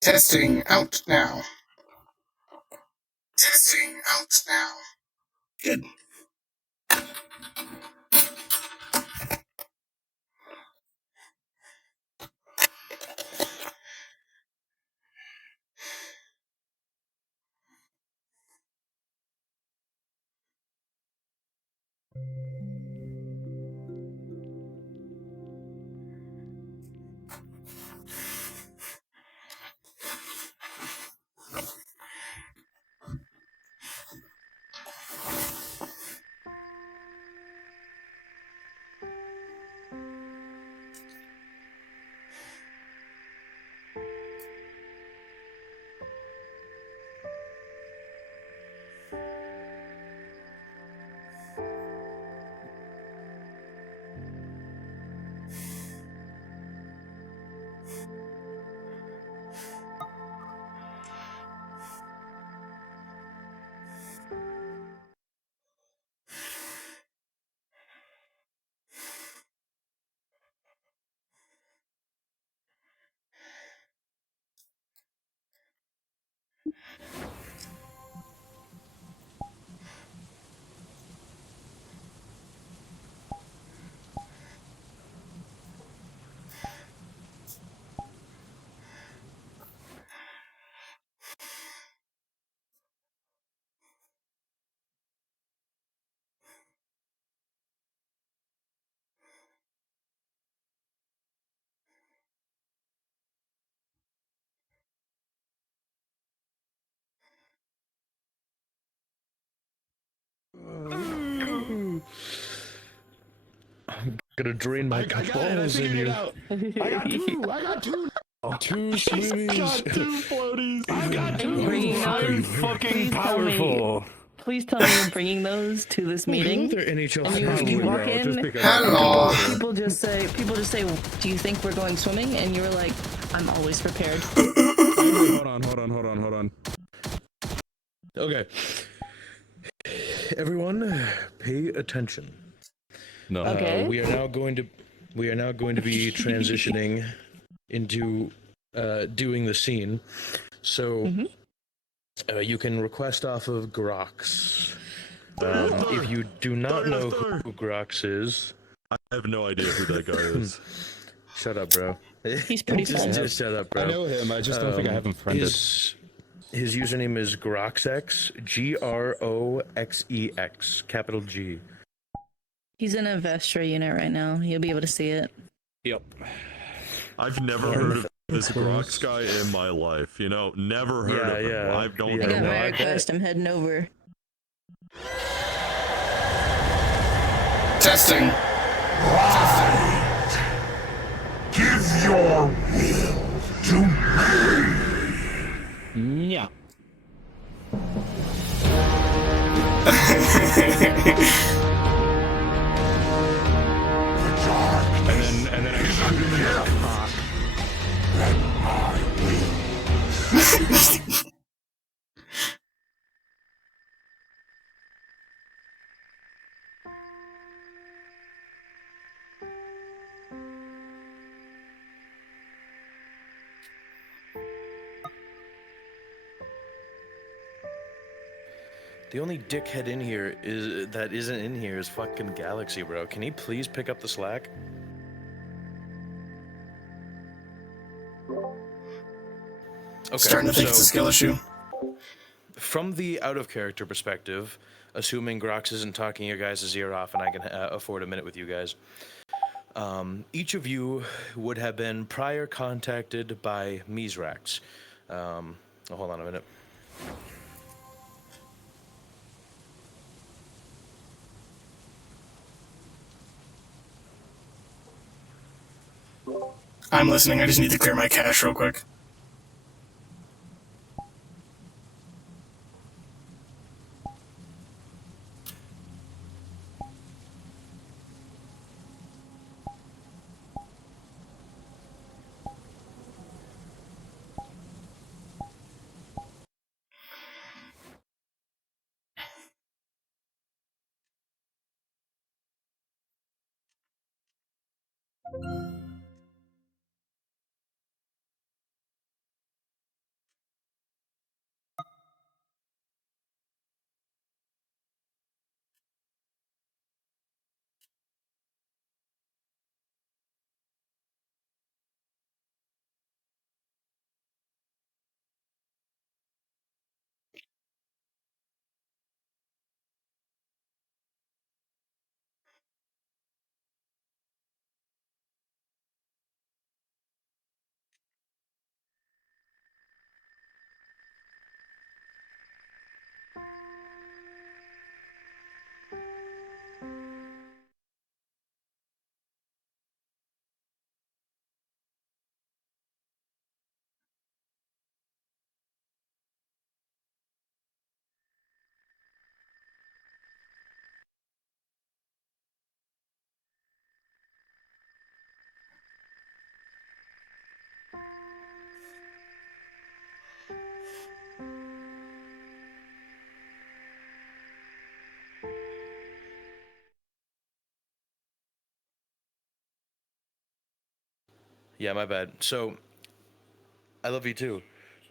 Testing out now. Testing out now. Good. I'm gonna drain my balls in you. I got two! Two smoothies. Got two floaties! I got two! I'm fucking powerful. Please tell me you're bringing those to this meeting. Hello there, NHL. And you walk in, Hello. people just say, do you think we're going swimming? And you're like, I'm always prepared. Hold on. Okay. Everyone, pay attention. No. Okay. We are now going to be transitioning into doing the scene. So you can request off of Grox. If you do not know who Grox is, I have no idea who that guy is. shut up, bro. He's pretty fun. Just shut up, bro. I know him, I just don't think I have him friended. His username is Groxex, Groxex, capital G. He's in a Vestra unit right now. You'll be able to see it. Yep. I've never heard of this Grox guy in my life. You know, never heard of him. Yeah. I don't I know got my why. request. I'm heading over. Testing. Right. Give your will to me. Yeah. And then I shoot him in the cock. Then I will. The only dickhead in here that isn't in here is fucking Galaxy, bro. Can he please pick up the slack? Okay, Starting to think it's a skill issue. From the out of character perspective, assuming Grox isn't talking your guys' ear off and I can afford a minute with you guys, each of you would have been prior contacted by Mizrax. Hold on a minute. I'm listening. I just need to clear my cache real quick. Yeah, my bad. So, I love you too.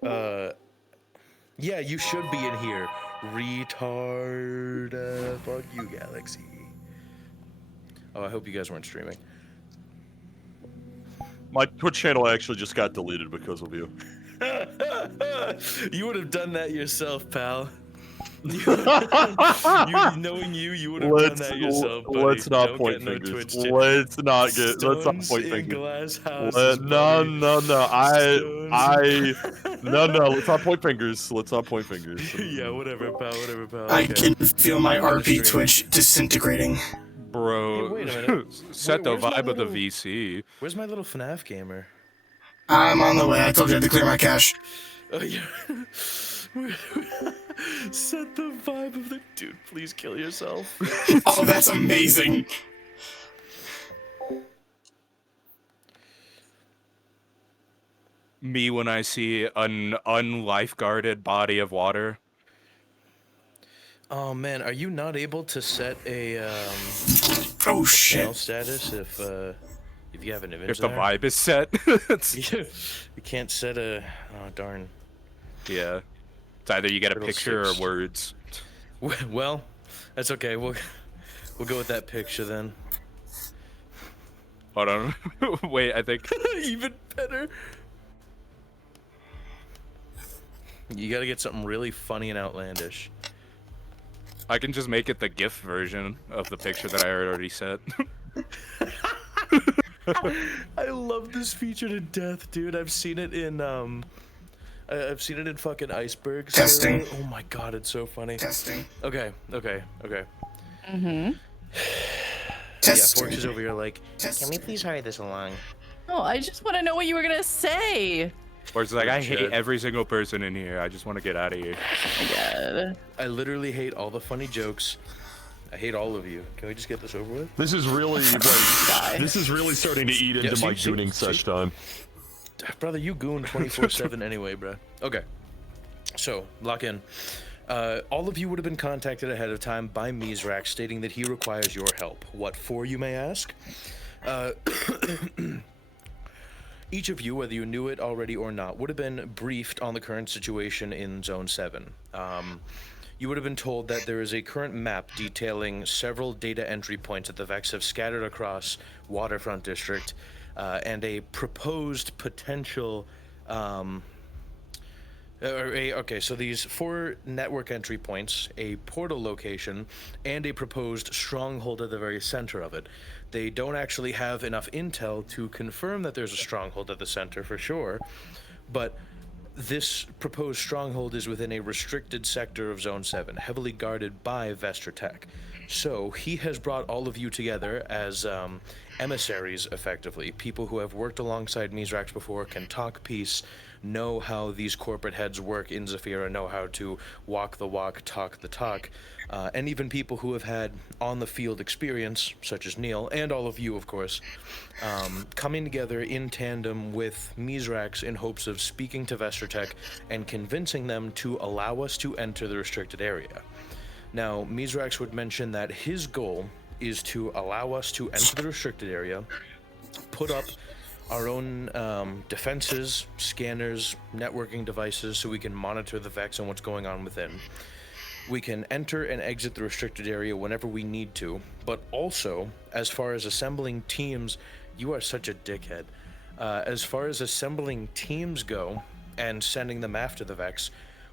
Yeah, you should be in here. Retard. Fuck you, Galaxy. Oh, I hope you guys weren't streaming. My Twitch channel actually just got deleted because of you. You would have done that yourself, pal. Knowing you would have done that yourself, buddy. Let's not Don't point get no fingers. Twitch chat. Let's not Stones point in fingers. glass houses, No. buddy. No. Let's not point fingers. Let's not point fingers. Yeah, whatever, pal. I Okay. can feel my I'm gonna RP stream. Twitch disintegrating. Bro, Hey, wait a minute. set the Where's my vibe of the little- VC. Where's my little FNAF gamer? I'm on the way. I told you I had to clear my cache. Oh yeah. Set the vibe of the dude. Please kill yourself. Oh, that's amazing. Me when I see an unlifeguarded body of water. Oh man, are you not able to set a Oh shit. channel status if you have an image If the there? vibe is set. You can't set a. Oh darn. Yeah. It's either you get a Riddle picture six. or words. Well, that's okay. We'll go with that picture then. Hold on. Wait, I think. Even better. You gotta get something really funny and outlandish. I can just make it the GIF version of the picture that I already set. I love this feature to death, dude. I've seen it in I've seen it in fucking icebergs. Testing. Oh my god, it's so funny. Testing. Okay. Mm-hmm. Yeah, Testing. Forks is over here like, Testing. can we please hurry this along? Oh, I just want to know what you were gonna say. Or it's like, I hate Shit. every single person in here. I just want to get out of here. Oh my god. I literally hate all the funny jokes. I hate all of you. Can we just get this over with? This is really this is really starting to eat into see- my see- gooning see? sesh time. Brother, you goon 24/7 anyway, bro. Okay. So, lock in. All of you would have been contacted ahead of time by Mizrak stating that he requires your help. What for, you may ask? Each of you, whether you knew it already or not, would have been briefed on the current situation in Zone 7. You would have been told that there is a current map detailing several data entry points that the Vex have scattered across Waterfront District, and a proposed potential... okay, so these 4 network entry points, a portal location, and a proposed stronghold at the very center of it. They don't actually have enough intel to confirm that there's a stronghold at the center for sure, but this proposed stronghold is within a restricted sector of Zone 7, heavily guarded by VRCRP. So he has brought all of you together as emissaries, effectively. People who have worked alongside Mizrax before, can talk peace, know how these corporate heads work in Zafira, know how to walk the walk, talk the talk, and even people who have had on-the-field experience, such as Neil, and all of you, of course, coming together in tandem with Mizrax in hopes of speaking to VRCRP and convincing them to allow us to enter the restricted area. Now, Mizrax would mention that his goal is to allow us to enter the restricted area, put up our own defenses, scanners, networking devices so we can monitor the Vex and what's going on within. We can enter and exit the restricted area whenever we need to, but also, as far as assembling teams, you are such a dickhead. As far as assembling teams go and sending them after the Vex,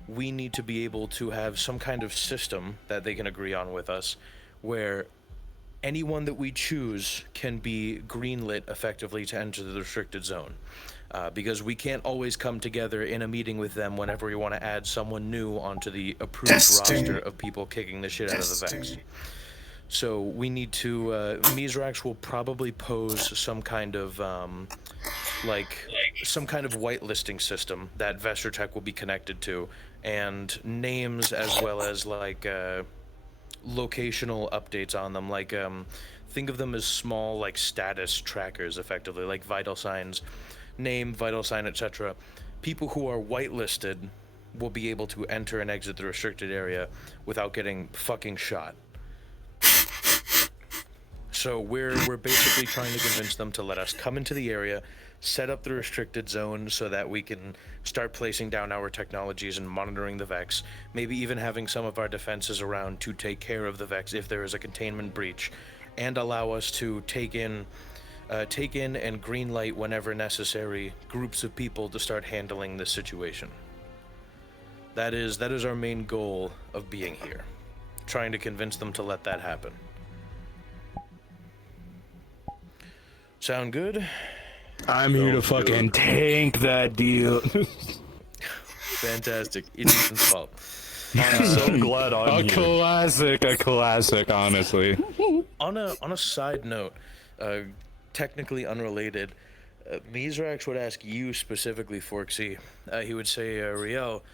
we need to be able to have some kind of system that they can agree on with us, where anyone that we choose can be greenlit effectively to enter the restricted zone. Because we can't always come together in a meeting with them whenever we want to add someone new onto the approved Testing. roster of people kicking the shit out of the Vex. So we need to, Mizrax will probably pose some kind of, some kind of whitelisting system that VRCRP will be connected to, and names as well as, locational updates on them. Think of them as small, status trackers, effectively, like vital signs, name, vital sign, etc. People who are whitelisted will be able to enter and exit the restricted area without getting fucking shot. So we're basically trying to convince them to let us come into the area, set up the restricted zone so that we can start placing down our technologies and monitoring the Vex, maybe even having some of our defenses around to take care of the Vex if there is a containment breach, and allow us to take in and greenlight whenever necessary groups of people to start handling this situation. That is our main goal of being here, trying to convince them to let that happen. Sound good? I'm here to fucking tank that deal. Fantastic. It's Ethan's fault. I'm so glad I'm here. A classic, honestly. On a side note, technically unrelated, Mizrax would ask you specifically, Forksy. He would say, Riel,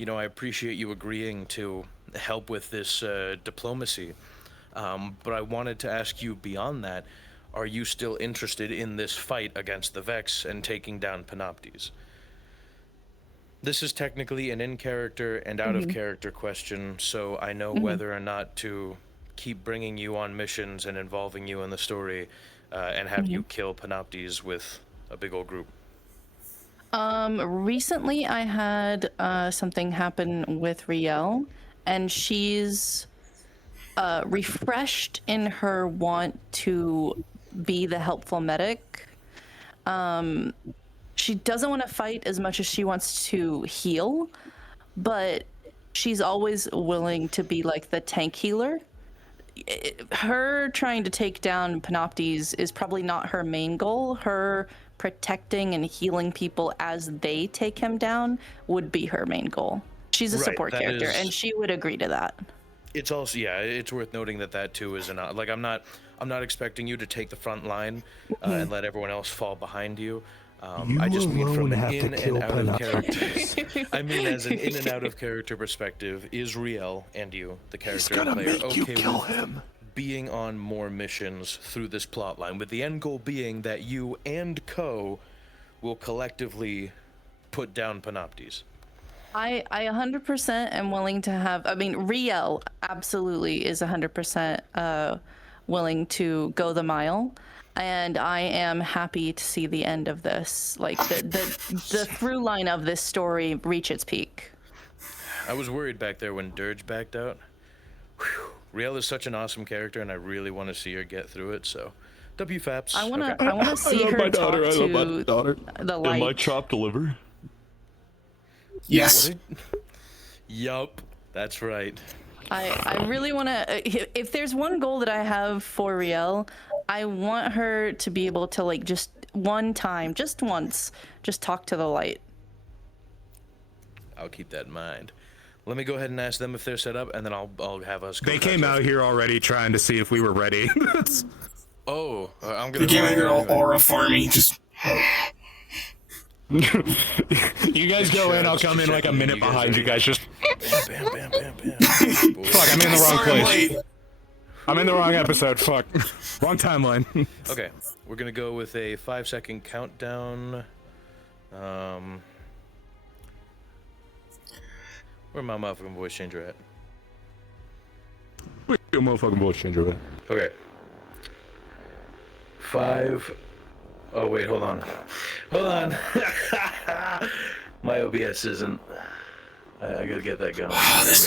I appreciate you agreeing to help with this diplomacy, but I wanted to ask you beyond that, are you still interested in this fight against the Vex and taking down Panoptes? This is technically an in-character and out-of-character question, so I know whether or not to keep bringing you on missions and involving you in the story and have you kill Panoptes with a big old group. Recently I had something happen with Riel, and she's refreshed in her want to be the helpful medic. She doesn't want to fight as much as she wants to heal, but she's always willing to be like the tank healer. Her trying to take down Panoptes is probably not her main goal. Her protecting and healing people as they take him down would be her main goal. She's a support character, and she would agree to that. It's also, it's worth noting that too is like, I'm not expecting you to take the front line and let everyone else fall behind you. I just mean from an in and out of character. I mean, as an in and out of character perspective, is Riel and you, the character player, okay with being on more missions through this plot line, with the end goal being that you and Co will collectively put down Panoptes? I 100% am willing to have. I mean, Riel absolutely is 100% willing to go the mile. And I am happy to see the end of this, like the through line of this story reach its peak. I was worried back there when Dirge backed out. Whew. Riel is such an awesome character, and I really want to see her get through it. So, WFAPS. I want to see her talk to the light. Am I chopped liver? Yes. Yup, that's right. I really want to. If there's one goal that I have for Riel, I want her to be able to, like, just one time, just once, just talk to the light. I'll keep that in mind. Let me go ahead and ask them if they're set up, and then I'll have us go. They came out here already trying to see if we were ready. I'm gonna. They came out here all aura farmy, just. You guys go in, I'll come in like a minute behind you guys, just... Bam, bam, bam, bam. Fuck, I'm in the wrong place. Late. I'm in the wrong episode, fuck. Wrong timeline. Okay, we're gonna go with a 5-second countdown. Where my motherfucking voice changer at? Where's your motherfucking voice changer at? Okay. 5. Oh wait, hold on. My OBS isn't. I gotta get that going. Oh, this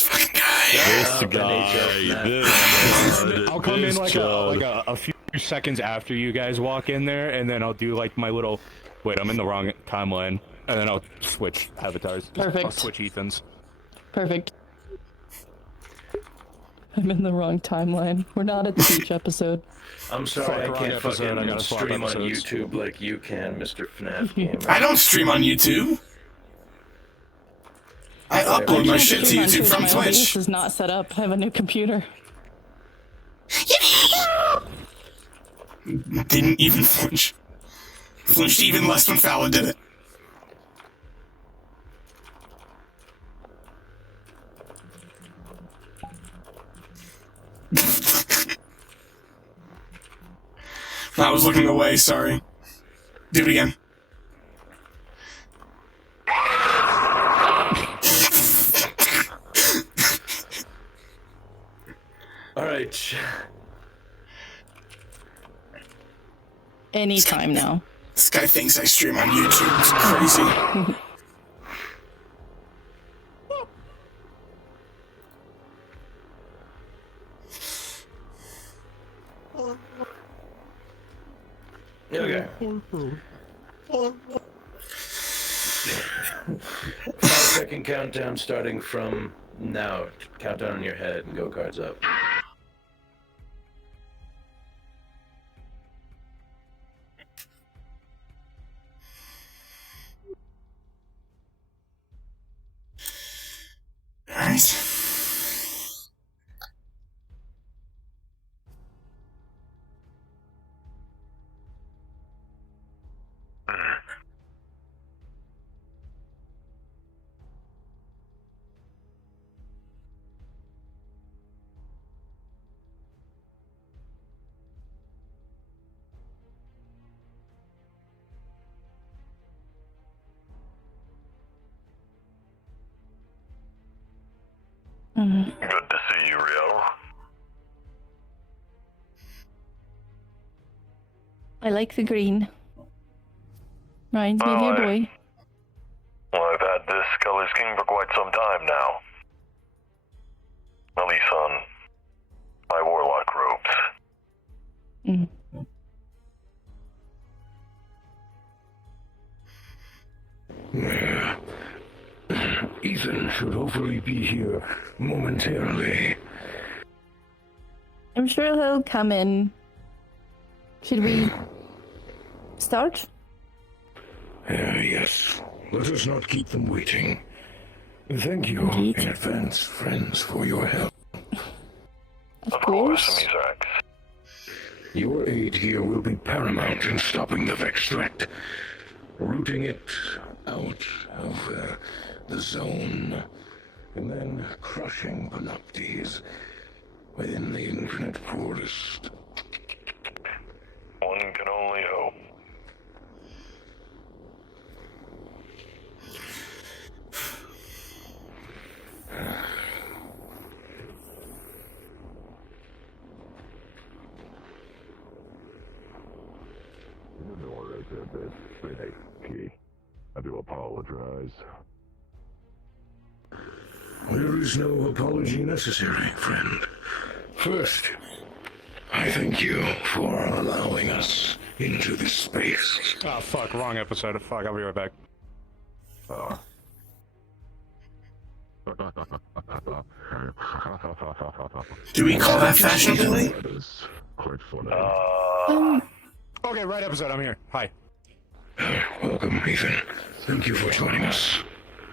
fucking guy. I'll come in like a few seconds after you guys walk in there, and then I'll do like my little. Wait, I'm in the wrong timeline, and then I'll switch avatars. Perfect. I'll switch Ethan's. Perfect. I'm in the wrong timeline. We're not at the beach episode. I'm sorry, I can't fucking stream on YouTube like you can, Mr. FNAF Gamer. I don't stream on YouTube. I upload my shit to YouTube from My Twitch. OBS is not set up. I have a new computer. Didn't even flinch. Flinched even less when Fowler did it. I was looking away, sorry. Do it again. Alright. Anytime now. This guy thinks I stream on YouTube. It's crazy. Okay. 5-second countdown starting from now. Countdown in your head and go cards up. Alright. Good to see you, Rio. I like the green. Reminds me of your boy. Well, I've had this color's king for quite some time now. At least on my warlock robes. Ethan should hopefully be here momentarily. I'm sure he'll come in. Should we start? Yes. Let us not keep them waiting. Thank you Indeed. in advance, friends, for your help. Of course. Mizrax. Your aid here will be paramount in stopping the Vex threat. Rooting it out of the zone, and then crushing Panoptes within the infinite forest. One can only hope. I do apologize. There is no apology necessary, friend. First, I thank you for allowing us into this space. Oh, fuck. Wrong episode. Fuck. I'll be right back. Do we call that fashionably? That is quite funny. Okay, right episode. I'm here. Hi. Welcome, Ethan. Thank you for joining us.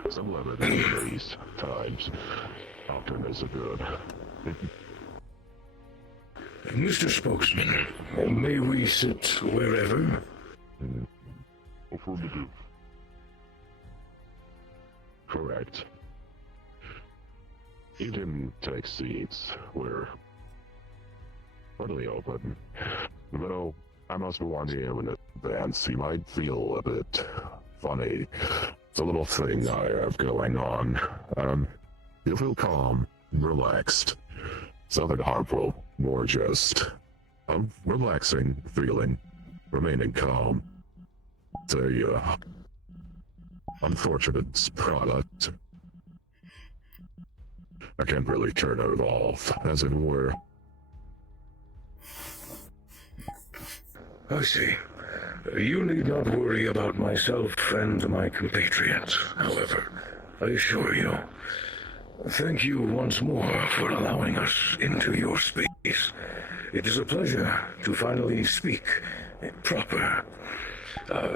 Some limit to these times. Often is a good. Mr. Spokesman, may we sit wherever? Affirmative. Correct. You can take seats. We're totally open. Though I must warn you in advance, you might feel a bit funny. It's a little thing I have going on. You feel calm, relaxed. It's nothing harmful, more just a relaxing feeling, remaining calm. It's a unfortunate product. I can't really turn it off, as it were. I see. You need not worry about myself and my compatriots, however. I assure you. Thank you once more for allowing us into your space. It is a pleasure to finally speak proper.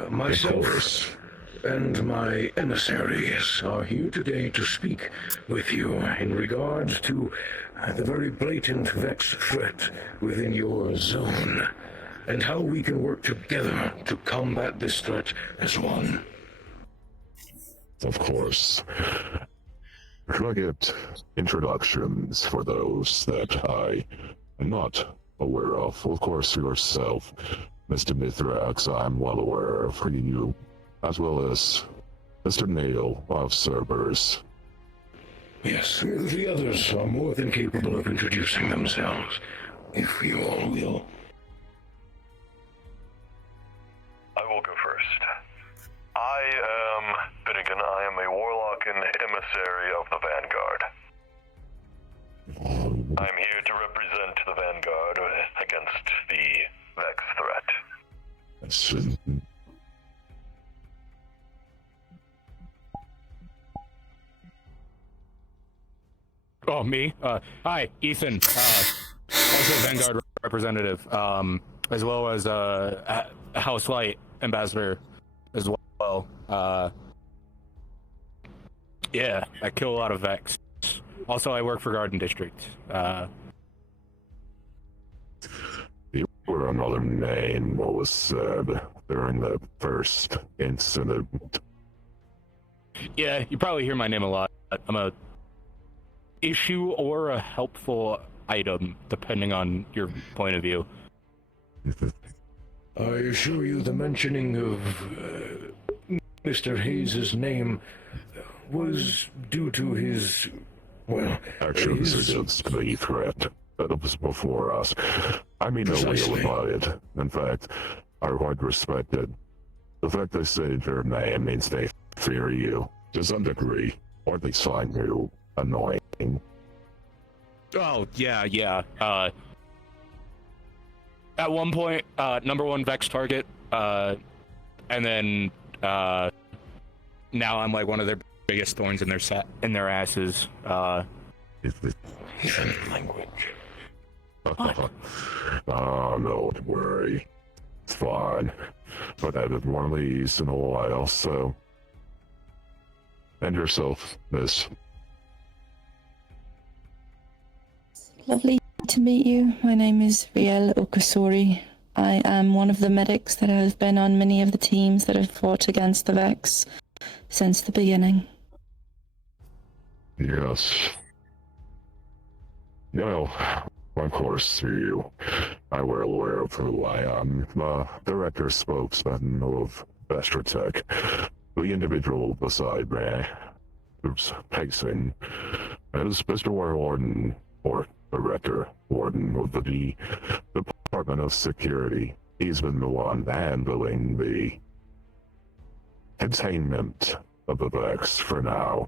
Myself and my emissaries are here today to speak with you in regards to the very blatant Vex threat within your zone, and how we can work together to combat this threat as one. Of course. Could I get introductions for those that I am not aware of? Of course, yourself, Mr. Mithrax, I'm well aware of you, as well as Mr. Nail of Cerberus. Yes, the others are more than capable of introducing themselves, if you all will. I will go I'm here to represent the Vanguard against the Vex threat. Oh, me? Hi, Ethan. Also Vanguard representative, as well as House Light ambassador as well. Yeah, I kill a lot of Vex. Also, I work for Garden District. You were another name, what was said during the first incident. Yeah, you probably hear my name a lot. I'm a issue or a helpful item, depending on your point of view. I assure you the mentioning of Mr. Hayes' name was due to his, well, Actions his... against the threat that was before us. I mean no Precisely. real about it. In fact, I quite respect it. The fact they say their name means they fear you, to some degree, or they find you annoying. Oh, yeah. At one point, number one Vex target, and then, now I'm like one of their biggest thorns in their asses. Even language. Oh, don't worry. It's fine. But I haven't one of these in a while, so... And yourself, miss. Lovely to meet you. My name is Riel Okasori. I am one of the medics that have been on many of the teams that have fought against the Vex since the beginning. Yes. Well, of course, you. I were aware of who I am. Director spokesman of Vestrotech. The individual beside me, who's pacing, is Mr. Warden, or Director Warden of the Department of Security. He's been the one handling the containment of the Vex for now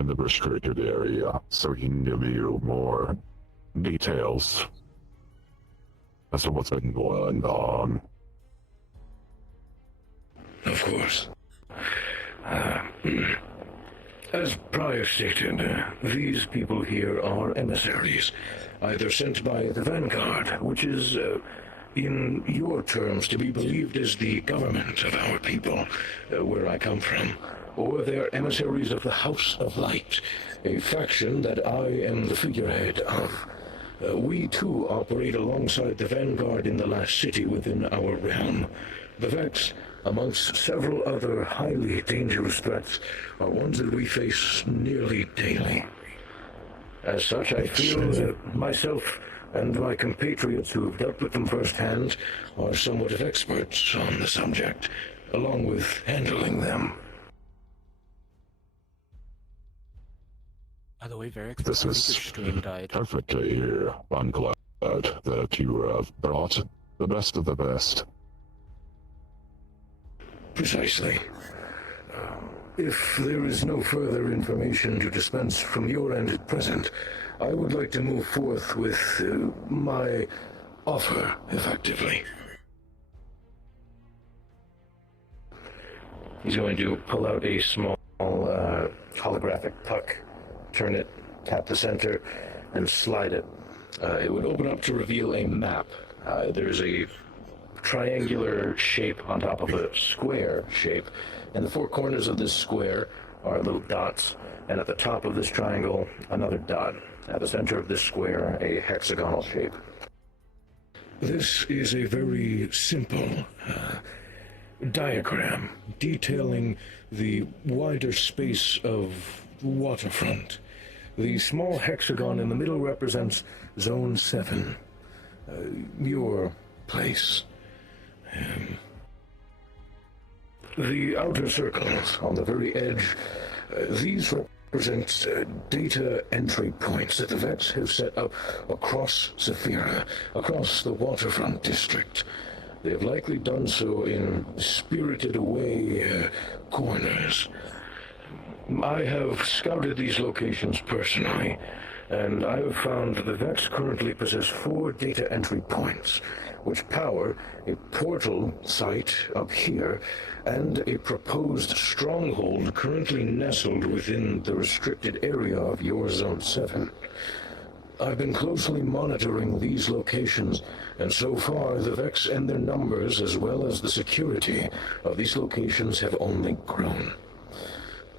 in the restricted area, so he can give you more details as to what's been going on. Of course. As prior stated, these people here are emissaries, either sent by the Vanguard, which is, in your terms, to be believed as the government of our people, where I come from, or they're emissaries of the House of Light, a faction that I am the figurehead of. We, too, operate alongside the Vanguard in the last city within our realm. The Vex, amongst several other highly dangerous threats, are ones that we face nearly daily. As such, I feel that myself and my compatriots who have dealt with them firsthand are somewhat of experts on the subject, along with handling them. By the way, Varix, This I think is your stream died. perfect to hear. I'm glad that you have brought the best of the best. Precisely. If there is no further information to dispense from your end at present, I would like to move forth with my offer, effectively. He's going to pull out a small holographic puck, turn it, tap the center, and slide it. It would open up to reveal a map. There's a triangular shape on top of a square shape, and the four corners of this square are little dots, and at the top of this triangle, another dot. At the center of this square, a hexagonal shape. This is a very simple diagram detailing the wider space of waterfront. The small hexagon in the middle represents Zone 7, your place. The outer circles on the very edge, these represent data entry points that the Vex have set up across Zephyra, across the waterfront district. They have likely done so in spirited away corners. I have scouted these locations personally, and I have found the Vex currently possess 4 data entry points, which power a portal site up here and a proposed stronghold currently nestled within the restricted area of your Zone 7. I've been closely monitoring these locations, and so far the Vex and their numbers, as well as the security of these locations, have only grown.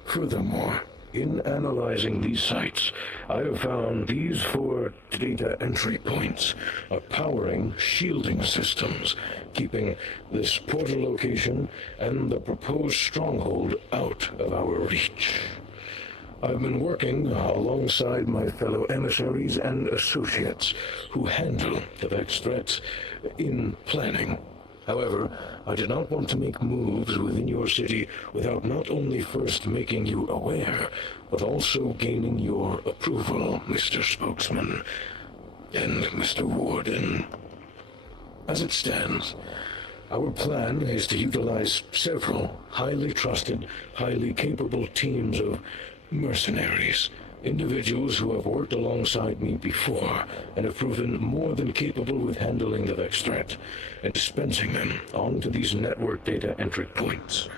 Furthermore, in analyzing these sites, I have found these 4 data entry points are powering shielding systems, keeping this portal location and the proposed stronghold out of our reach. I've been working alongside my fellow emissaries and associates who handle the Vex threats in planning. However, I did not want to make moves within your city without not only first making you aware, but also gaining your approval, Mr. Spokesman and Mr. Warden. As it stands, our plan is to utilize several highly trusted, highly capable teams of mercenaries, individuals who have worked alongside me before and have proven more than capable with handling the Vex threat and dispensing them onto these network data entry points.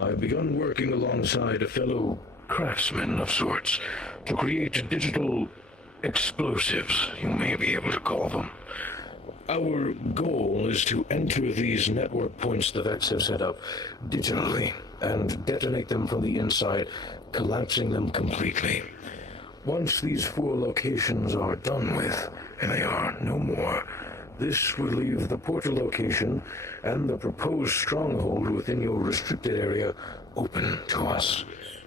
I've begun working alongside a fellow craftsman of sorts to create digital explosives, you may be able to call them. Our goal is to enter these network points the Vex have set up digitally and detonate them from the inside, collapsing them completely. Once these 4 locations are done with, and they are no more, this would leave the portal location and the proposed stronghold within your restricted area open to us.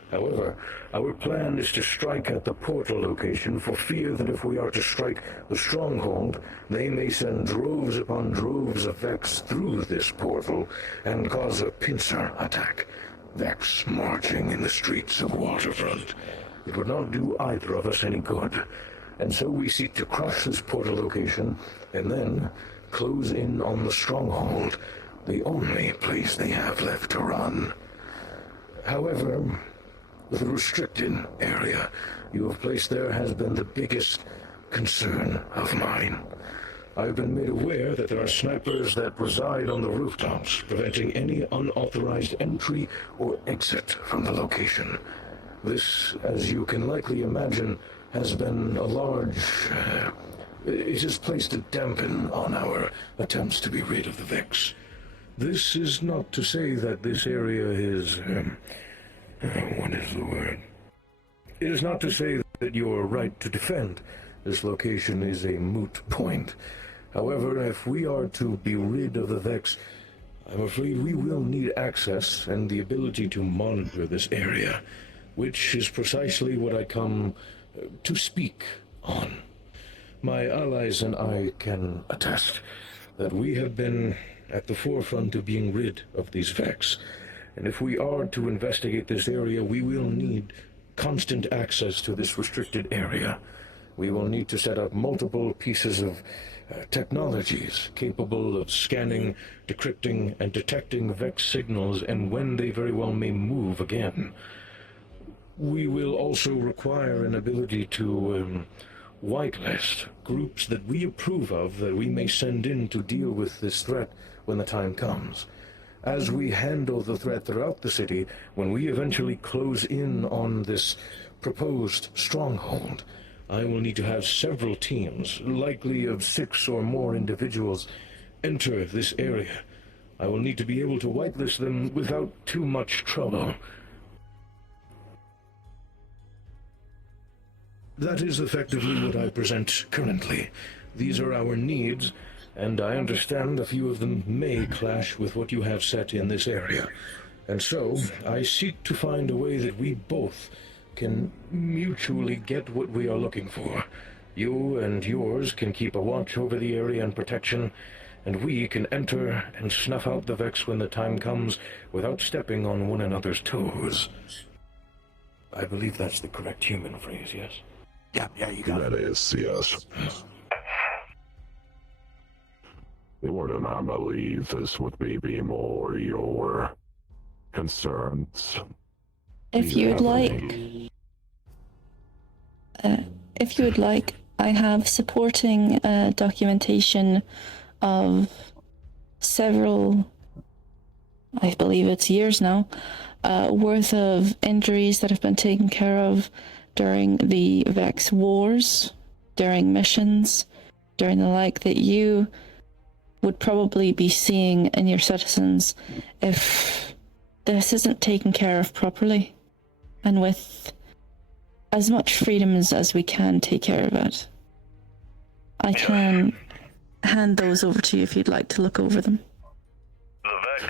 However, our plan is to strike at the portal location for fear that if we are to strike the stronghold, they may send droves upon droves of Vex through this portal and cause a pincer attack. Vex marching in the streets of Waterfront. It would not do either of us any good, and so we seek to crush this portal location and then close in on the stronghold, the only place they have left to run. However, the restricted area you have placed there has been the biggest concern of mine. I've been made aware that there are snipers that reside on the rooftops, preventing any unauthorized entry or exit from the location. This, as you can likely imagine, has been a large... it has placed a dampen on our attempts to be rid of the Vex. This is not to say that this area is... what is the word? It is not to say that your right to defend this location is a moot point. However, if we are to be rid of the Vex, I'm afraid we will need access and the ability to monitor this area, which is precisely what I come to speak on. My allies and I can attest that we have been at the forefront of being rid of these Vex, and if we are to investigate this area, we will need constant access to this restricted area. We will need to set up multiple pieces of technologies capable of scanning, decrypting, and detecting Vex signals, and when they very well may move again. We will also require an ability to whitelist groups that we approve of that we may send in to deal with this threat when the time comes. As we handle the threat throughout the city, when we eventually close in on this proposed stronghold, I will need to have several teams, likely of 6 or more individuals, enter this area. I will need to be able to whitelist them without too much trouble. That is effectively what I present currently. These are our needs, and I understand a few of them may clash with what you have set in this area. And so, I seek to find a way that we both can mutually get what we are looking for. You and yours can keep a watch over the area and protection, and we can enter and snuff out the Vex when the time comes without stepping on one another's toes. I believe that's the correct human phrase, yes? Yeah, you got it. That is, yes. The Warden, I believe this would be more your concerns. If you would like, I have supporting documentation of several, I believe it's years now, worth of injuries that have been taken care of during the Vex wars, during missions, during the like that you would probably be seeing in your citizens if this isn't taken care of properly and with as much freedoms as we can take care of it. I can hand those over to you if you'd like to look over them.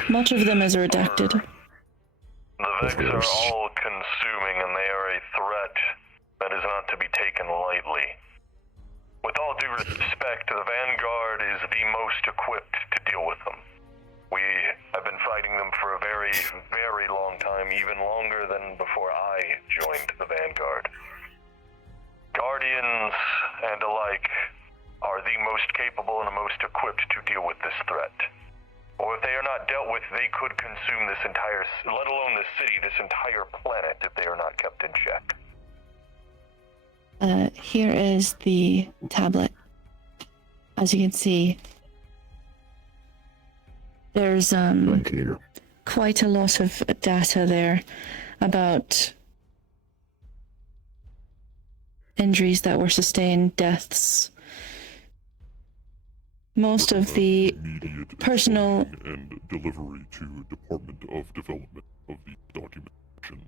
Much of them is redacted. The Vex are all-consuming, and they are a threat that is not to be taken lightly. With all due respect, the Vanguard is the most equipped to deal with them. We have been fighting them for a very, very long time, even longer than before I joined the Vanguard. Guardians and alike are the most capable and the most equipped to deal with this threat. Or if they are not dealt with, they could consume this entire, let alone the city, this entire planet, if they are not kept in check. Here is the tablet. As you can see, there's quite a lot of data there about injuries that were sustained, deaths. Most of the personal and delivery to Department of Development of the documentation.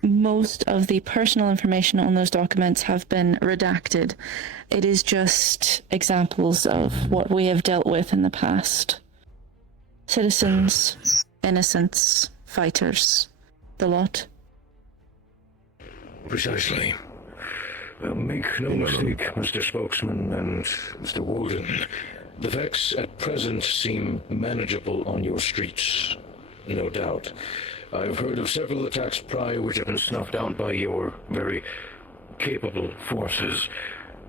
Most of the personal information on those documents have been redacted. It is just examples of what we have dealt with in the past. Citizens, innocents, fighters, the lot. Precisely. Well, make no mistake, Mr. Spokesman and Mr. Warden. The Vex at present seem manageable on your streets, no doubt. I've heard of several attacks prior which have been snuffed out by your very capable forces.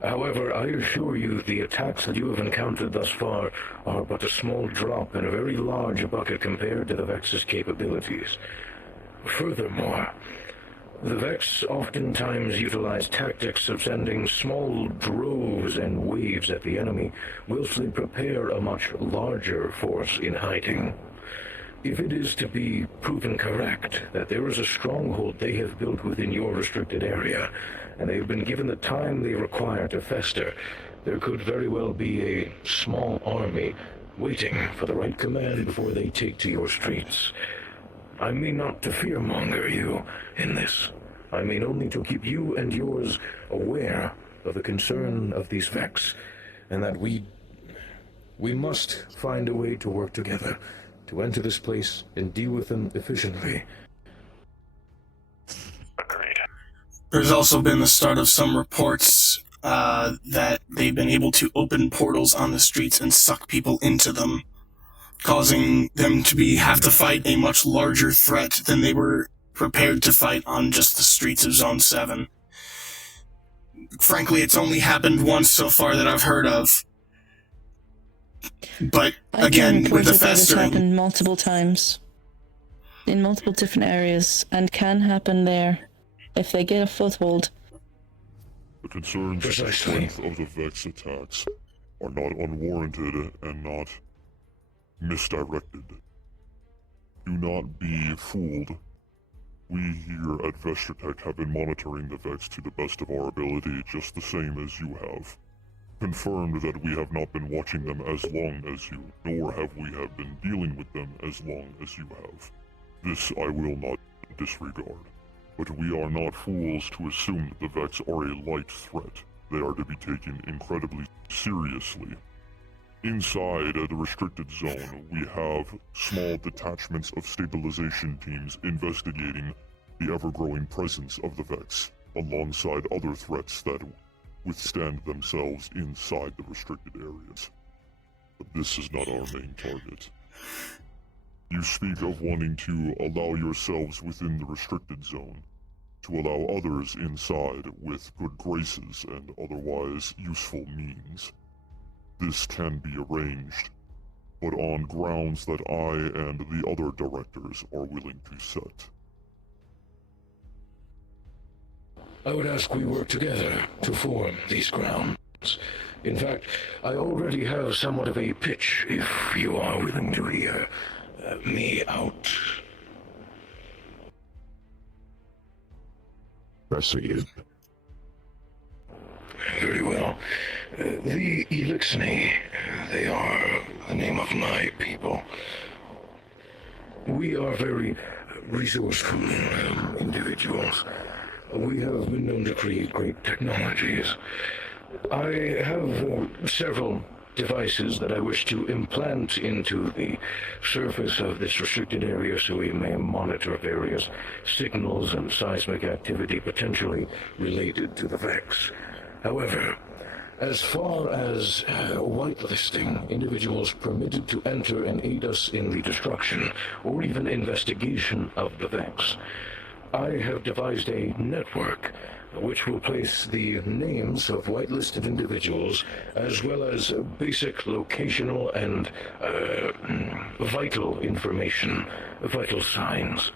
However, I assure you the attacks that you have encountered thus far are but a small drop in a very large bucket compared to the Vex's capabilities. Furthermore, the Vex oftentimes utilize tactics of sending small droves and waves at the enemy, whilst they prepare a much larger force in hiding. If it is to be proven correct that there is a stronghold they have built within your restricted area, and they have been given the time they require to fester, there could very well be a small army waiting for the right command before they take to your streets. I mean not to fearmonger you in this. I mean only to keep you and yours aware of the concern of these Vex, and that we must find a way to work together, to enter this place and deal with them efficiently. Agreed. There's also been the start of some reports that they've been able to open portals on the streets and suck people into them, causing them to have to fight a much larger threat than they were prepared to fight on just the streets of Zone 7. Frankly, it's only happened once so far that I've heard of. But again, with the festering, it's happened multiple times in multiple different areas, and can happen there if they get a foothold. The concerns of the strength of the Vex attacks are not unwarranted and not misdirected. Do not be fooled. We here at Vestrotech have been monitoring the Vex to the best of our ability, just the same as you have. Confirmed that we have not been watching them as long as you, nor have we been dealing with them as long as you have. This I will not disregard. But we are not fools to assume that the Vex are a light threat. They are to be taken incredibly seriously. Inside the restricted zone, we have small detachments of stabilization teams investigating the ever-growing presence of the Vex, alongside other threats that withstand themselves inside the restricted areas. But this is not our main target. You speak of wanting to allow yourselves within the restricted zone, to allow others inside with good graces and otherwise useful means. This can be arranged, but on grounds that I and the other directors are willing to set. I would ask we work together to form these grounds. In fact, I already have somewhat of a pitch, if you are willing to hear me out. Proceed. Very well. The Elixni, they are the name of my people. We are very resourceful individuals. We have been known to create great technologies. I have several devices that I wish to implant into the surface of this restricted area so we may monitor various signals and seismic activity potentially related to the Vex. However, as far as whitelisting individuals permitted to enter and aid us in the destruction or even investigation of the Vex, I have devised a network which will place the names of whitelisted individuals as well as basic locational and vital information, vital signs.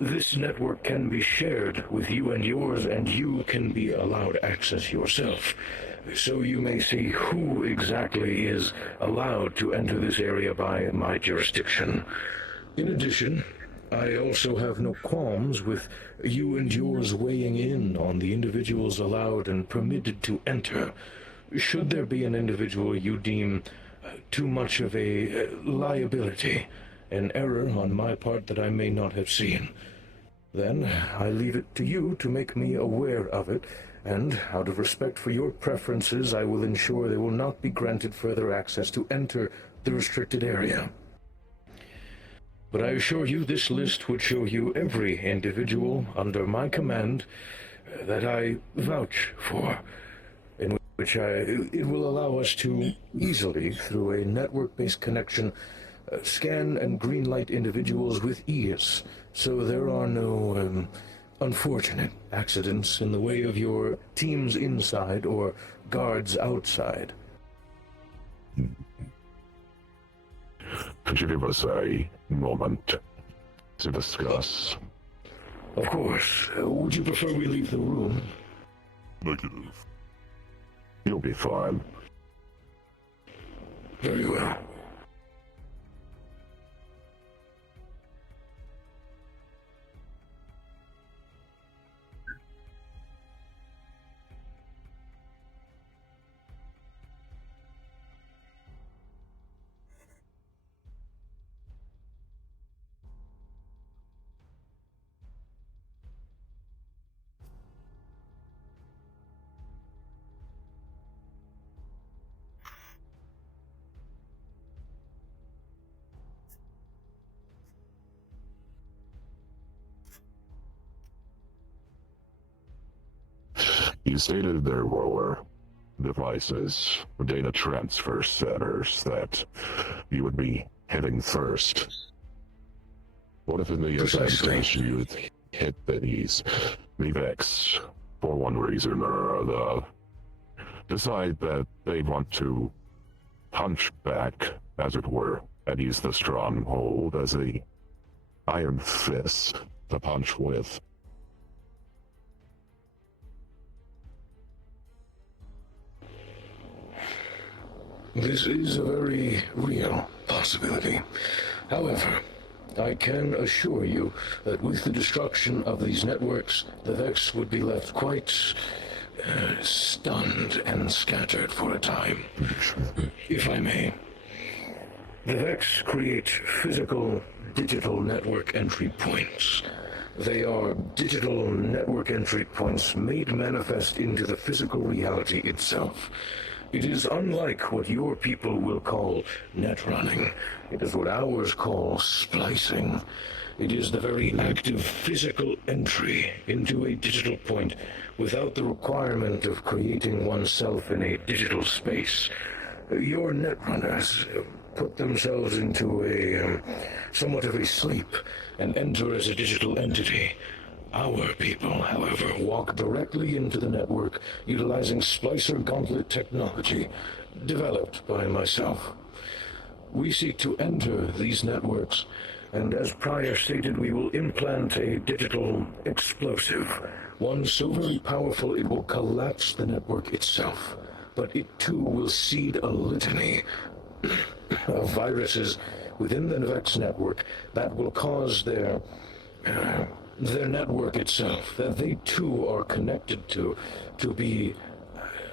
This network can be shared with you and yours, and you can be allowed access yourself, so you may see who exactly is allowed to enter this area by my jurisdiction. In addition, I also have no qualms with you and yours weighing in on the individuals allowed and permitted to enter. Should there be an individual you deem too much of a liability, an error on my part that I may not have seen, then I leave it to you to make me aware of it, and out of respect for your preferences, I will ensure they will not be granted further access to enter the restricted area. But I assure you this list would show you every individual under my command that I vouch for, in which it will allow us to easily, through a network-based connection, scan and greenlight individuals with ease, so there are no unfortunate accidents in the way of your teams inside or guards outside. Could you give us a moment to discuss? Of course. Would you prefer we leave the room? Negative. You'll be fine. Very well. You stated there were devices, data transfer centers that you would be hitting first. What if in the event you hit the Vex, for one reason or other, decide that they want to punch back, as it were, and use the stronghold as a iron fist to punch with? This is a very real possibility. However, I can assure you that with the destruction of these networks, the Vex would be left quite stunned and scattered for a time. If I may. The Vex create physical, digital network entry points. They are digital network entry points made manifest into the physical reality itself. It is unlike what your people will call net running. It is what ours call splicing. It is the very active physical entry into a digital point without the requirement of creating oneself in a digital space. Your net runners put themselves into a somewhat of a sleep and enter as a digital entity. Our people, however, walk directly into the network utilizing Splicer Gauntlet technology developed by myself. We seek to enter these networks And as prior stated, we will implant a digital explosive. One so very powerful it will collapse the network itself. But it too will seed a litany of viruses within the Vex network that will cause their network itself, that they too are connected to be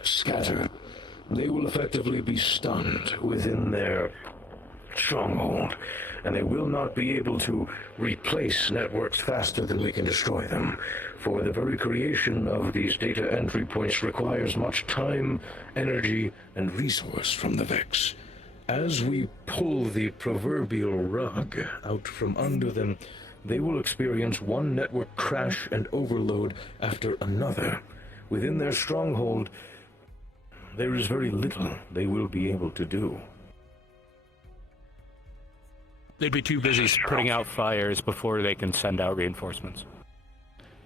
scattered. They will effectively be stunned within their stronghold, and they will not be able to replace networks faster than we can destroy them. For the very creation of these data entry points requires much time, energy, and resource from the Vex. As we pull the proverbial rug out from under them, they will experience one network crash and overload after another. Within their stronghold, there is very little they will be able to do. They'd be too busy putting out fires before they can send out reinforcements.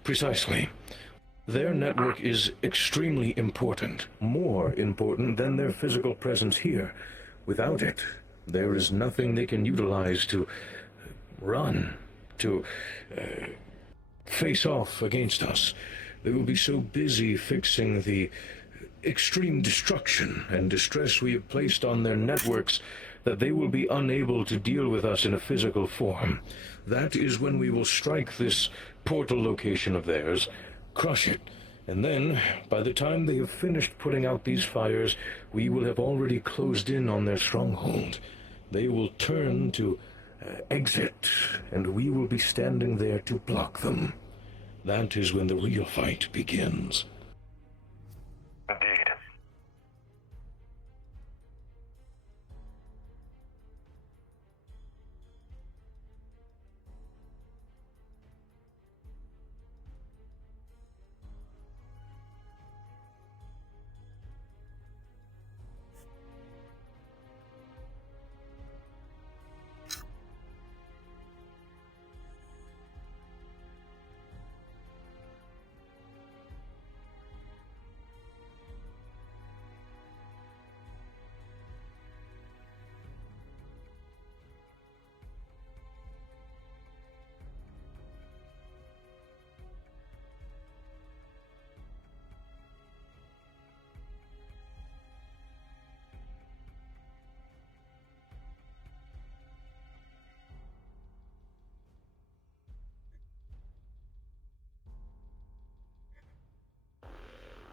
Precisely. Their network is extremely important, more important than their physical presence here. Without it, there is nothing they can utilize to run, to face off against us. They will be so busy fixing the extreme destruction and distress we have placed on their networks that they will be unable to deal with us in a physical form. That is when we will strike this portal location of theirs, crush it, and then, by the time they have finished putting out these fires, we will have already closed in on their stronghold. They will turn to exit, and we will be standing there to block them. That is when the real fight begins. Indeed.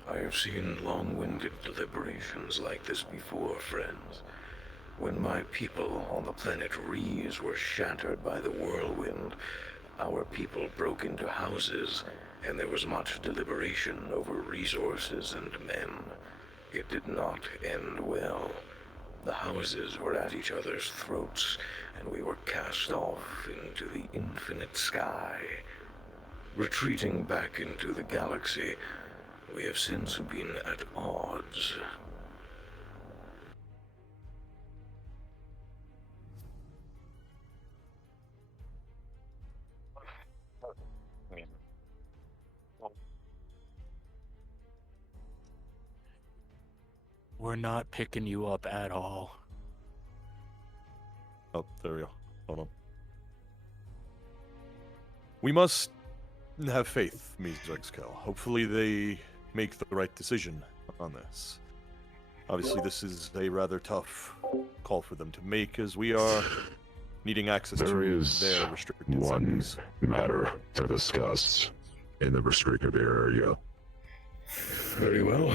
I have seen long-winded deliberations like this before, friends. When my people on the planet Rees were shattered by the whirlwind, our people broke into houses, and there was much deliberation over resources and men. It did not end well. The houses were at each other's throats, and we were cast off into the infinite sky. Retreating back into the galaxy, we have since been at odds. We're not picking you up at all. Oh, there we go. Hold on. We must have faith, Ms. Rexkel. Hopefully they make the right decision on this. Obviously, this is a rather tough call for them to make, as we are needing access There to is their restricted one settings. matter to discuss in the restricted area. Very well.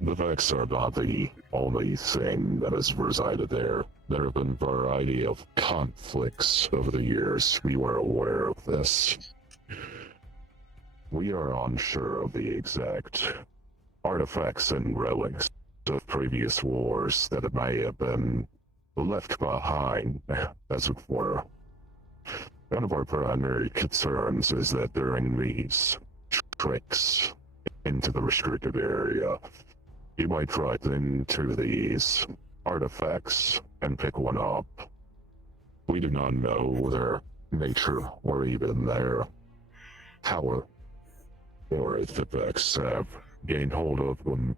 The Vex are not the only thing that has resided there. There have been a variety of conflicts over the years. We were aware of this. We are unsure of the exact artifacts and relics of previous wars that may have been left behind, as it were. One of our primary concerns is that during these treks into the restricted area, you might drive into these artifacts and pick one up. We do not know their nature or even their power, or if the Vex have gained hold of them.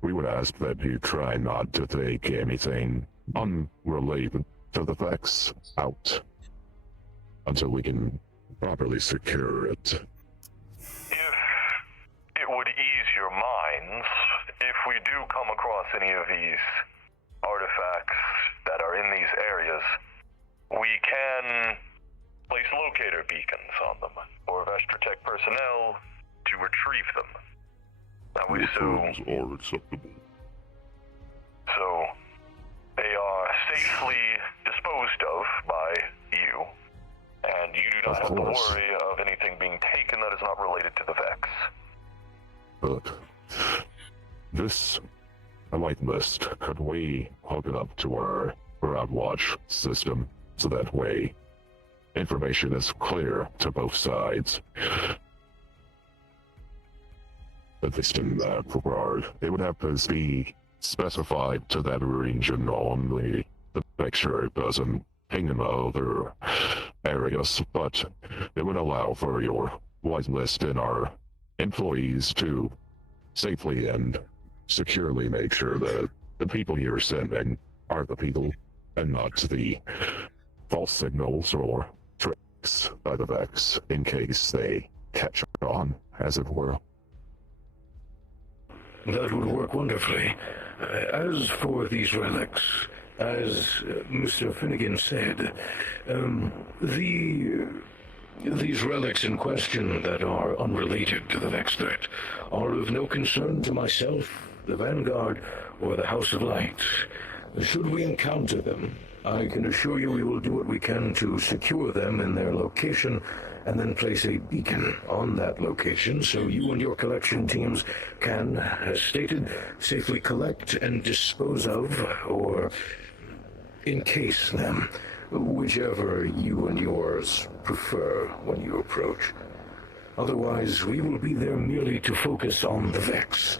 We would ask that you try not to take anything unrelated to the Vex out. until we can properly secure it. If it would ease your minds, if we do come across any of these artifacts that are in these areas, we can place locator beacons on them for VRCRP personnel to retrieve them. That way, Returns are acceptable. so they are safely disposed of by you, and you do not Of have to course. worry of anything being taken that is not related to the Vex. But this light list, could we hook it up to our ground watch system so that way information is clear to both sides? At least in that regard, it would have to be specified to that region only to make sure it doesn't ping in other areas, but it would allow for your white list and our employees to safely and securely make sure that the people you're sending are the people and not the false signals or tricks by the Vex in case they catch on, as it were. That would work wonderfully. As for these relics, as Mr. Finnegan said, these relics in question that are unrelated to the Vex threat are of no concern to myself, the Vanguard, or the House of Light. Should we encounter them, I can assure you we will do what we can to secure them in their location and then place a beacon on that location so you and your collection teams can, as stated, safely collect and dispose of or encase them, whichever you and yours prefer when you approach. Otherwise, we will be there merely to focus on the Vex.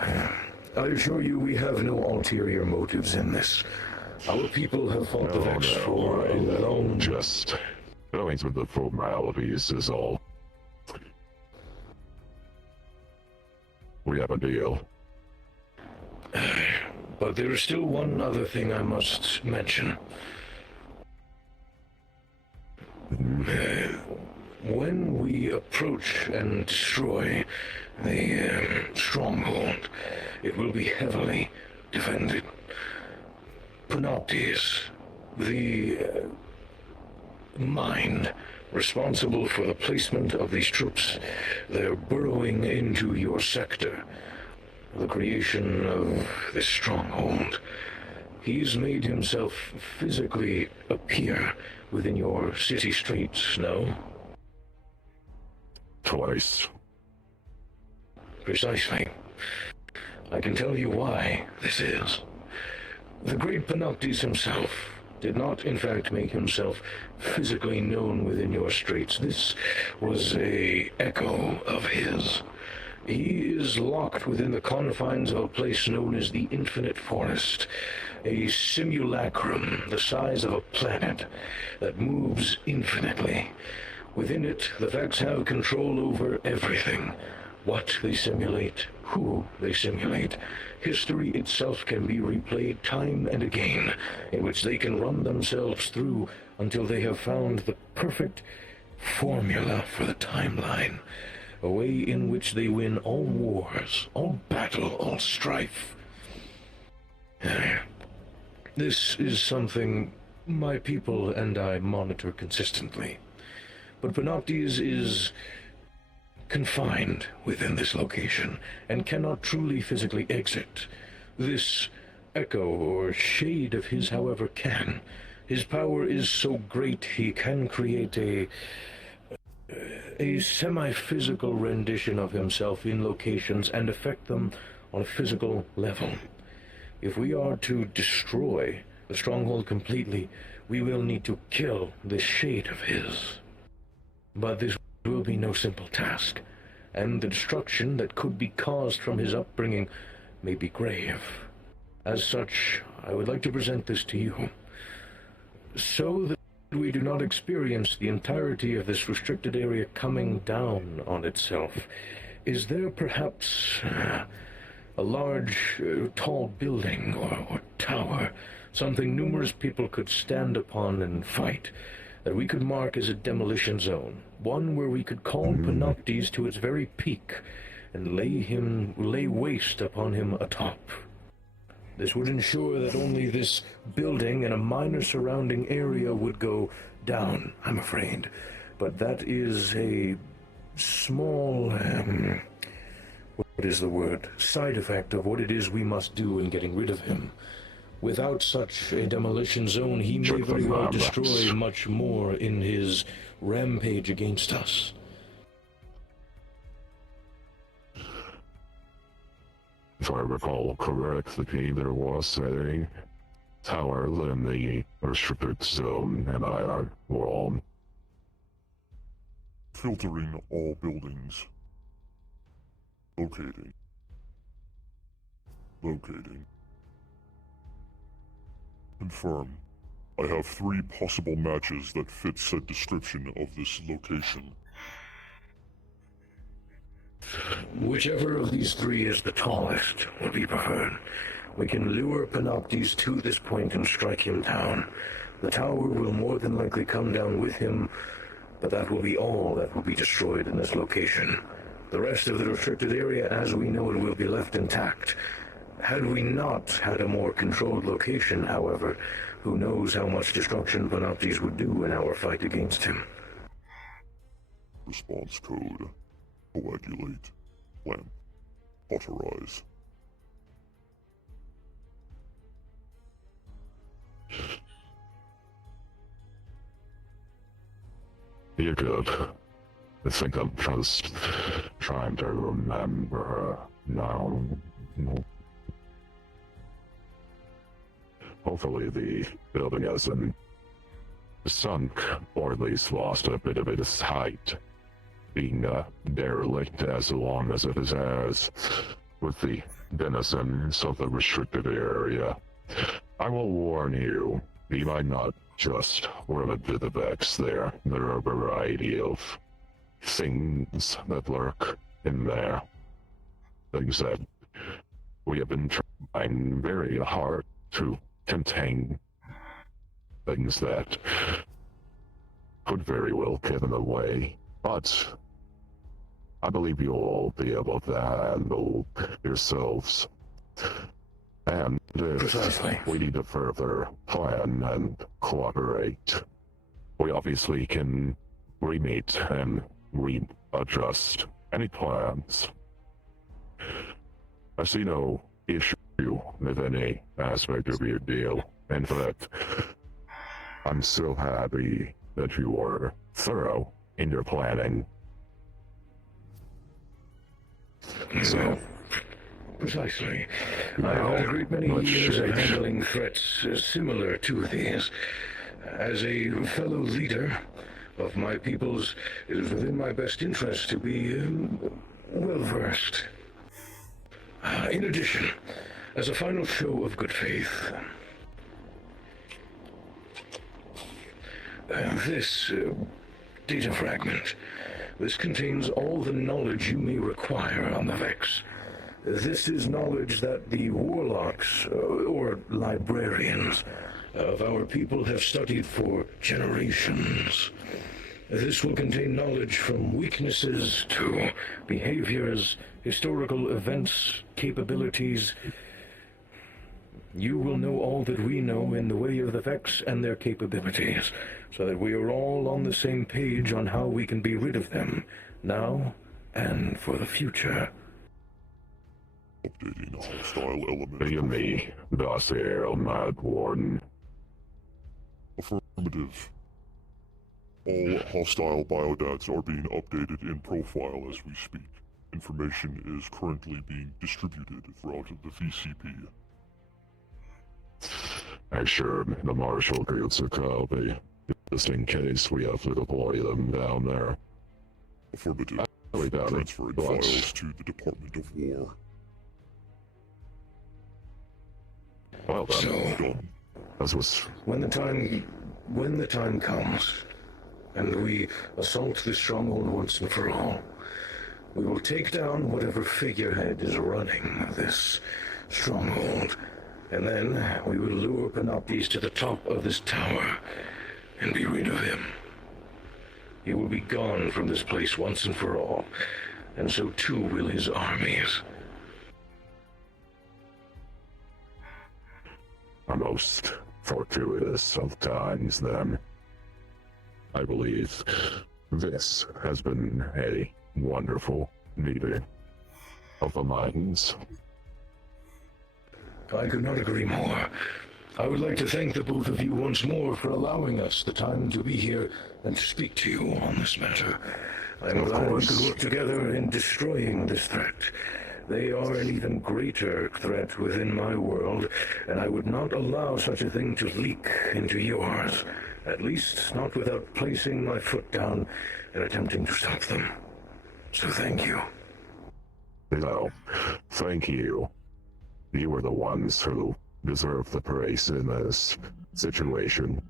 I assure you we have no ulterior motives in this. Our people have fought the Vex for a long... Just going through the formalities is all. We have a deal. But there is still one other thing I must mention. When we approach and destroy the stronghold, it will be heavily defended. Panoptes, the mind responsible for the placement of these troops, they're burrowing into your sector, the creation of this stronghold. He's made himself physically appear within your city streets, no? Twice. Precisely. I can tell you why this is. The great Panoptes himself did not, in fact, make himself physically known within your streets. This was an echo of his. He is locked within the confines of a place known as the Infinite Forest, a simulacrum the size of a planet that moves infinitely. Within it, the Vex have control over everything. What they simulate, who they simulate. History itself can be replayed time and again, in which they can run themselves through until they have found the perfect formula for the timeline. A way in which they win all wars, all battle, all strife. This is something my people and I monitor consistently. But Panoptes is confined within this location and cannot truly physically exit. This echo or shade of his, however, can. His power is so great he can create a semi-physical rendition of himself in locations and affect them on a physical level. If we are to destroy the stronghold completely, we will need to kill this shade of his. But this will be no simple task, and the destruction that could be caused from his upbringing may be grave. As such, I would like to present this to you, so that we do not experience the entirety of this restricted area coming down on itself. Is there perhaps a large, tall building or tower, something numerous people could stand upon and fight, that we could mark as a demolition zone, one where we could call Panoptes to its very peak and lay waste upon him atop. This would ensure that only this building and a minor surrounding area would go down, I'm afraid. But that is a small, what is the word? Side effect of what it is we must do in getting rid of him. Without such a demolition zone, he may very well destroy much more in his rampage against us. If I recall correctly, there was a tower in the restricted zone, and I were all filtering all buildings. Locating. Confirm. I have 3 possible matches that fit said description of this location. Whichever of these 3 is the tallest would be preferred. We can lure Panoptes to this point and strike him down. The tower will more than likely come down with him, but that will be all that will be destroyed in this location. The rest of the restricted area, as we know it, will be left intact. Had we not had a more controlled location, however, who knows how much destruction Panoptes would do in our fight against him. Response code. Coagulate. Lamp. Authorize. You're good. I think I'm just trying to remember now. Hopefully the building hasn't sunk, or at least lost a bit of its height, being derelict as long as it has with the denizens of the restricted area. I will warn you, he might not just limit to the Vex there. There are a variety of things that lurk in there. Things that we have been trying very hard to contain. Things that could very well get in the way. But I believe you'll all be able to handle yourselves. And if we need to further plan and cooperate, we obviously can re-meet and readjust any plans. I see no issue with any aspect of your deal. In fact, I'm so happy that you were thorough in your planning. So, precisely. I've had a great many years of handling threats similar to these. As a fellow leader of my peoples, it is within my best interest to be well-versed. In addition, as a final show of good faith, this data fragment, this contains all the knowledge you may require on the Vex. This is knowledge that the warlocks, or librarians, of our people have studied for generations. This will contain knowledge from weaknesses to behaviors, historical events, capabilities. You will know all that we know in the way of the Vex and their capabilities, so that we are all on the same page on how we can be rid of them, now and for the future. Updating hostile element. You and me, Dossier, Mad Warden. Affirmative. All hostile biodats are being updated in profile as we speak. Information is currently being distributed throughout the VCP. Assured the Marshal gets a copy, just in case we have to deploy them down there. Affirmative. Transferring files to the Department of War. Well then, So, this was... when the time comes, and we assault this stronghold once and for all, we will take down whatever figurehead is running this stronghold, and then we will lure Panoptes to the top of this tower and be rid of him. He will be gone from this place once and for all, and so too will his armies. A most fortuitous of times, then. I believe this has been a wonderful meeting of the minds. I could not agree more. I would like to thank the both of you once more for allowing us the time to be here and to speak to you on this matter. I am glad we could work together in destroying this threat. They are an even greater threat within my world, and I would not allow such a thing to leak into yours. At least not without placing my foot down and attempting to stop them. So thank you. No, thank you. You were the ones who deserve the praise in this situation.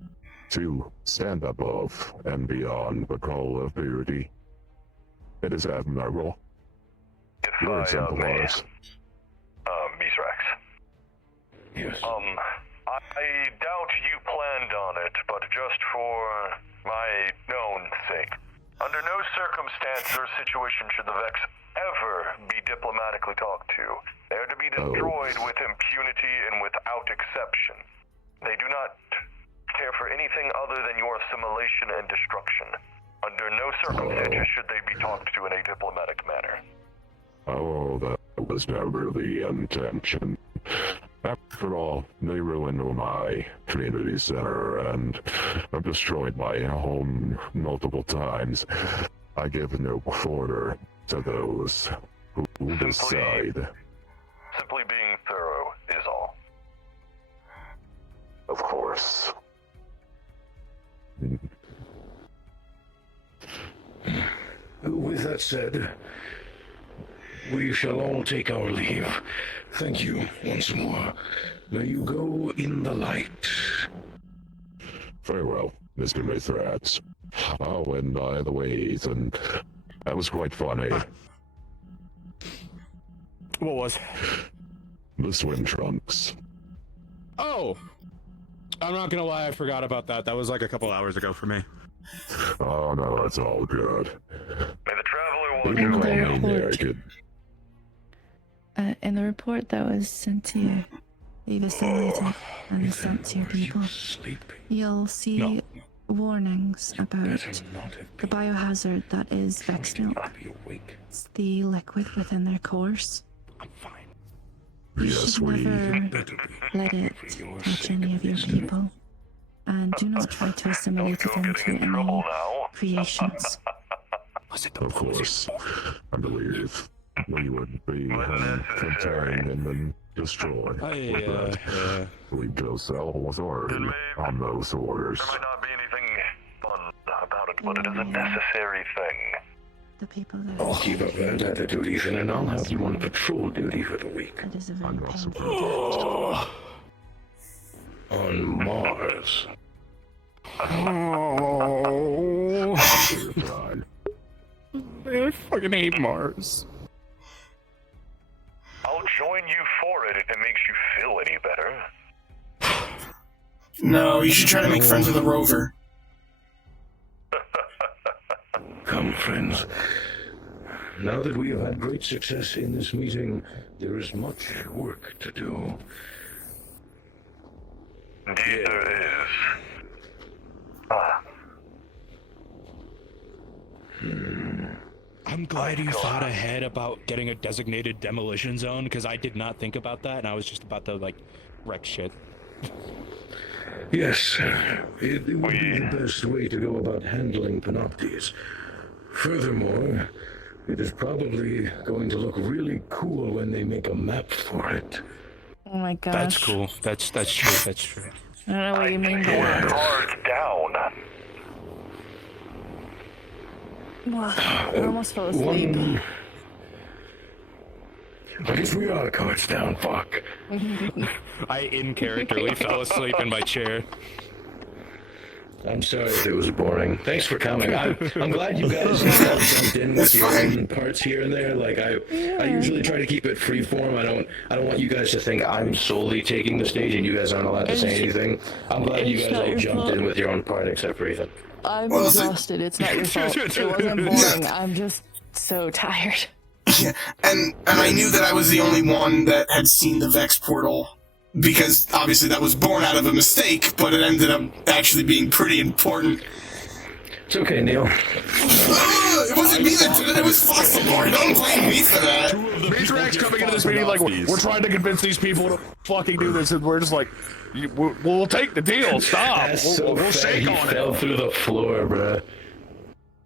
To stand above and beyond the call of duty. It is admirable. Your exemplars. Mithrax. Yes. I doubt you planned on it, but just for my own sake. Under no circumstance or situation should the Vex ever be diplomatically talked to. They are to be destroyed with impunity and without exception. They do not care for anything other than your assimilation and destruction. Under no circumstances should they be talked to in a diplomatic manner. Oh, that was never the intention. After all, they ruined my community center and have destroyed my home multiple times. I give no order to those who decide. Simply being thorough is all. Of course. With that said, we shall all take our leave. Thank you once more. May you go in the light. Farewell, Mr. Mithrax. Oh, and by the way, Ethan, that was quite funny. What was? The swim trunks. Oh! I'm not gonna lie, I forgot about that. That was like a couple hours ago for me. Oh no, it's all good. May the traveler You watch can over call you. me naked. In the report that was sent to you, you've assimilated and sent to your people, you'll see warnings about the biohazard that is Vex milk. It's the liquid within their cores. You Yes, should we... never let it touch any of your people. And do not try to assimilate it into any creations. Of course, I believe we would be contained and then destroyed. We go sell authority on those orders. There might not be anything fun about it, but it is a necessary thing. The people that I'll keep up that attitude, Ethan, and I'll have you on patrol duty for the week. it is a very painful task. On Mars. Oh. I fucking hate Mars. I'll join you for it if it makes you feel any better. No, you should try to make friends with a rover. Come, friends. Now that we have had great success in this meeting, there is much work to do. Indeed, there is. I'm glad you thought ahead about getting a designated demolition zone, because I did not think about that, and I was just about to, like, wreck shit. Yes, it would be the best way to go about handling Panoptes. Furthermore, it is probably going to look really cool when they make a map for it. Oh my gosh. That's cool. That's true. That's true. I don't know what you mean by Your that. cards down. I almost fell asleep. I guess we are cards down, fuck. I, in characterly, fell asleep in my chair. I'm sorry if it was boring. Thanks for coming. I'm glad you guys all jumped in with your own parts here and there. Like I usually try to keep it free form. I don't want you guys to think I'm solely taking the stage and you guys aren't allowed to say anything. I'm glad you guys all jumped in with your own part, except for Ethan. I'm Well, exhausted. It's not your fault. It wasn't boring. I'm just so tired. Yeah, and I knew that I was the only one that had seen the Vex portal, because obviously that was born out of a mistake, but it ended up actually being pretty important. It's okay, Neil. It wasn't me that did it, it was Fossilborn. Don't blame me for that. Mithrax coming into this meeting like, we're trying to convince these people to fucking do this, and we're just like, we'll take the deal, stop. We'll shake on it. Fell through the floor, bruh.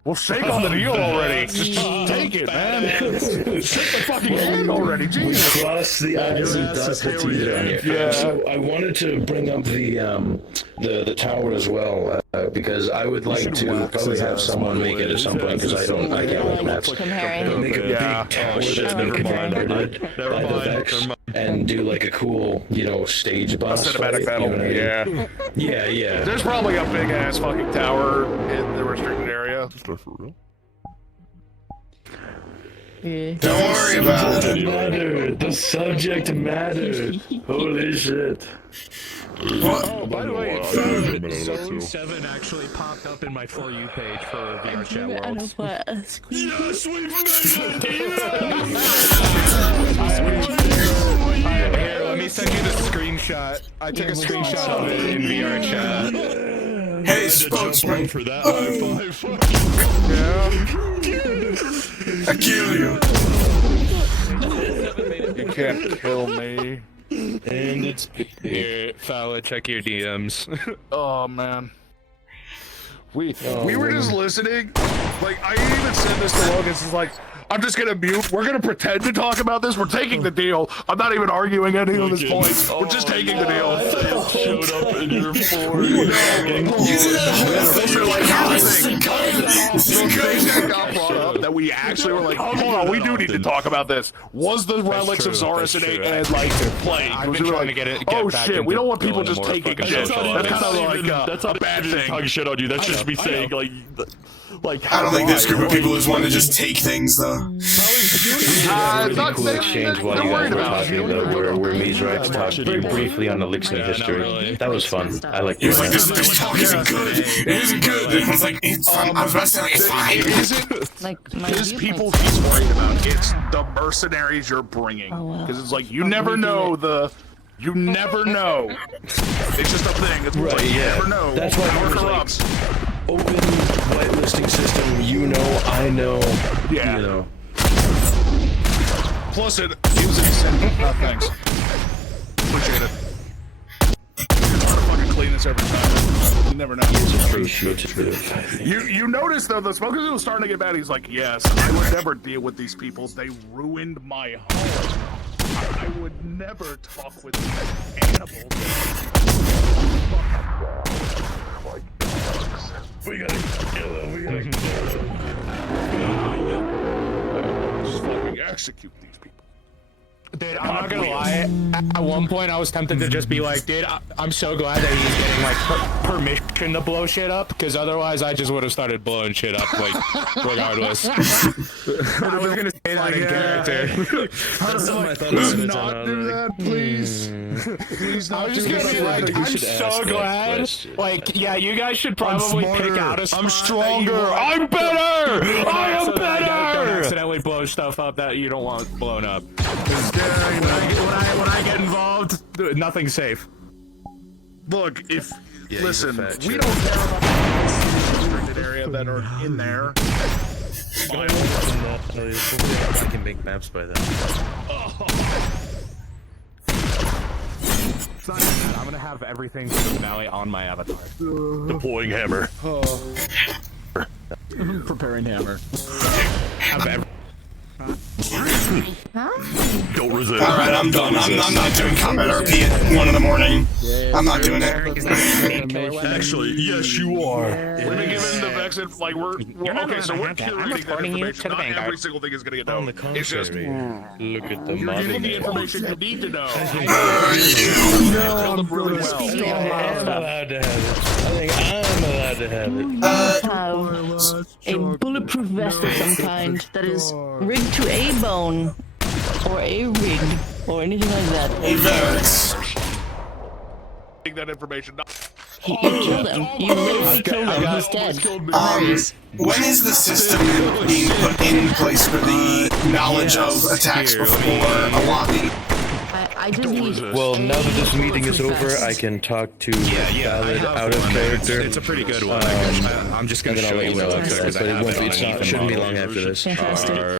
We'll shake on the deal already. Just take it, man. Shake the fucking hand already, Jesus. Cross the I's and dot the T's on here. Yeah. So I wanted to bring up the tower as well, because I would like to probably have someone make it at some point, because I can't make maps. Make a big tower that's been configured by the Vex, and do like a cool, stage boss Cinematic fight, battle. Yeah. There's probably a big ass fucking tower in the restricted area. For real? Don't worry about it. The subject mattered. Holy shit. Oh, by the way, Zone Zone 7 actually popped up in my For You page for VR Chat Worlds. Yes, we've made it! Here, let me send you the screenshot. I took a screenshot of it in VR Chat. Hey, spokesman. For that high five. I kill you. You can't kill me. And it's here, Fowler, check your DMs. Oh man. We were just listening. Like I even said this to Logan. It's like, I'm just gonna mute. We're gonna pretend to talk about this. We're taking the deal. I'm not even arguing any of his points. We're just taking the deal. Showed up in your floor. That got brought up that we actually were like, hold on, we do need to talk about this. Was the relics of Zaurus and like playing? I've been trying to get it. Oh shit, we don't want people just taking shit. That's kind of like that's not a bad thing. Talking shit on you. That's just me saying like. I don't think this group of people is one to just take things, though. It's not cool exchange while you guys were talking, though, where Mithrax talked very briefly on Elixir history. That was fun. I like He was like, this talk isn't good. It isn't good. And I was like, it's fine. I was about to say, like, it's fine. It isn't Like my his viewpoint's- people he's worried about. It's the mercenaries you're bringing. Because it's like, you never know you never know. It's just a thing. It's like, you never know. That's why Power we're corrupts. Open whitelisting system. You know, I know. Yeah. You know. Plus, it was an incentive. Thanks. Appreciate it. It's hard to fucking clean this every time. You never know. You notice though, the smokers was starting to get bad. He's like, yes, I would never deal with these people. They ruined my home. I would never talk with animals. We gotta kill him. We gotta kill him. Just fucking execute these people. Dude, I'm not gonna lie. At one point, I was tempted to just be like, dude, I'm so glad that he's getting like permission to blow shit up, because otherwise I just would have started blowing shit up, like, regardless. I was gonna say that in character. Not do that, please. Please I not was just do gonna be that. like, I'm so glad. Like, yeah, you guys should probably pick out a spot. I'm stronger. that I'm better. I am so that you better. don't Accidentally blow stuff up that you don't want blown up. Yeah, you know, When I get involved, nothing's safe. look, listen, we don't care about the restricted area that are in there. I can make maps by then. It's not even that. I'm gonna have everything for the finale on my avatar. Deploying hammer. Preparing hammer. Have every Don't resist. Alright, I'm done. I'm not doing combat RP at 1 in the morning. I'm not doing it. Actually, yes, you are. We've been given the Vex, like, we're okay, so we're curating that information. Not every single thing is gonna get known. It's just, look at the you're getting the information you need to know. No, I'm really well. I'm allowed to have it. I think I'm allowed to have it. Have a bulletproof vest of some kind that is rigged to a bone, or a rig, or anything like that. Hey, Vex. Take that information. You killed him. You literally killed him. He's dead. When is the system being put in place for the knowledge of attacks before a lobby? I just need. Well, now that this meeting is over, I can talk to Valid out of character. It's a pretty good one. I'm just gonna show you what it looks like. It shouldn't be long after this. Fantastic.